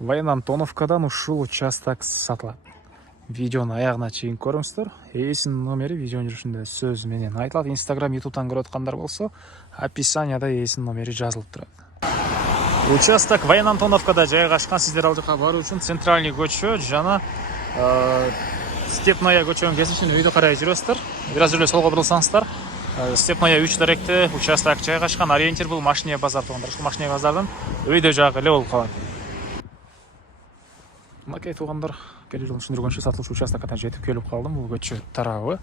Военантоновкадан ушул участок сатылат. Видеоны аягына чейин көрүңүздөр. Эсинин номери видеонун жүрүшүндө сөз менен айтылат. Инстаграм, Ютубтан көрүп аткандар болсо, описанияда эсинин номери жазылып турат. Участок Военантоновкада жайгашкан. Сиздер ал жака баруу үчүн центральный көчө жана Степная көчөнүн кесишин өйдө карай жүрөсүздөр. Бир аз эле солго бурулсаңыздар, Степная 3 даректе участок жайгашкан. Ориентир бул Машине базар туугандар. Ушул Машине базардын өйдө жагы эле болуп калат. Макей туугандар, келе жылдын түшүндүргөнчө сатылуучу участокко жетип келип калдым. Бул көчө тарабы,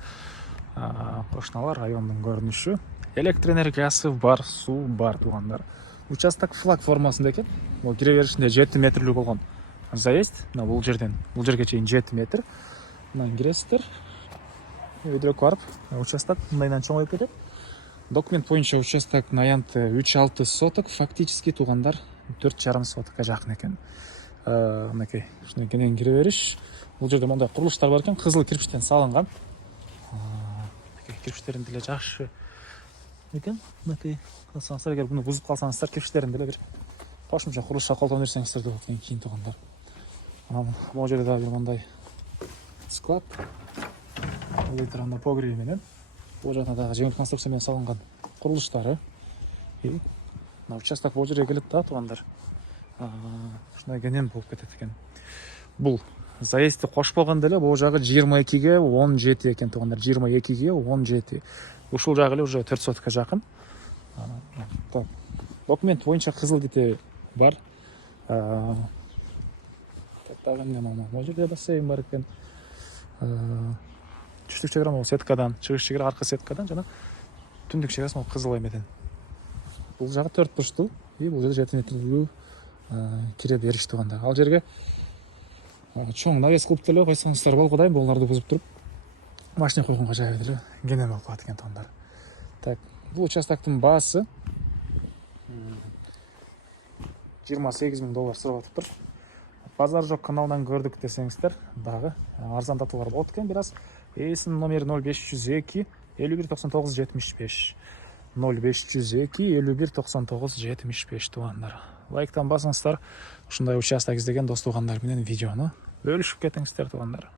Кошуналар районунун көрүнүшү. Электр энергиясы бар, суу бар туугандар. Участок флаг формасында экен. Бул кире беришинде 7 метрлүү болгон заезд. Мына бул жерге чейин 7 метр. Мындан киресиздер. Өйдөрөк барып, участок мындайдан чоңоюп кетет. Документ боюнча участоктун аянты 3,6 соток, фактически туугандар 4,5 сотокко жакын экен. Мынакей, ушундай кенен кире бериш. Бул жерде мындай курулуштар бар экен, кызыл кирпичтен салынган. Кирпичтерин деле жакшы экен. Мынакей, кылсаңыздар, эгер буну бузуп калсаңыздар, кирпичтерин деле бир кошумча курулушка колдоно берсеңиздер болот экен кийин туугандар. Анан могу жерде дагы бир мындай склад. Электронный погреби менен. Бул жакта дагы жеңил конструкция менен салынган курулуштары. Мына участок бул жерге келет да туугандар. Ушундай кенен болуп кетет экен. Бул заездди кошпогондо эле бул жагы 22ге 17 экен туугандар. 22ге 17. Ушул жагы эле уже 4 сотка жакын. Так. Документ боюнча кызыл ките бар. Дагы эмне мама? Бул жерде бассейн бар экен. Түштүк чегара могу сеткадан, чыгыш чегара аркы сеткадан жана түндүк чегарасы могу кызыл эметен. Бул жагы 4 бурчтуу, бул жерде 7 метрлүү кире бериш туугандар. Ал жерге чоң навес кылып деле койсоңуздар болуп кадайын, буларды бузуп туруп машина койгонго жай деле кенен болуп калат экен туугандар. Так, бул участоктун баасы $28,000 сурап атыптыр. Базар жок каналдан көрдүк десеңиздер, дагы арзандатуулар болот экен бир аз. Эсинин номери 0502 51 99 75. 0502 51 99 75 туугандар. Лайктан басыңыздар. Ушундай участок издеген дос туугандар менен видеону бөлүшүп кетиңиздер туугандар.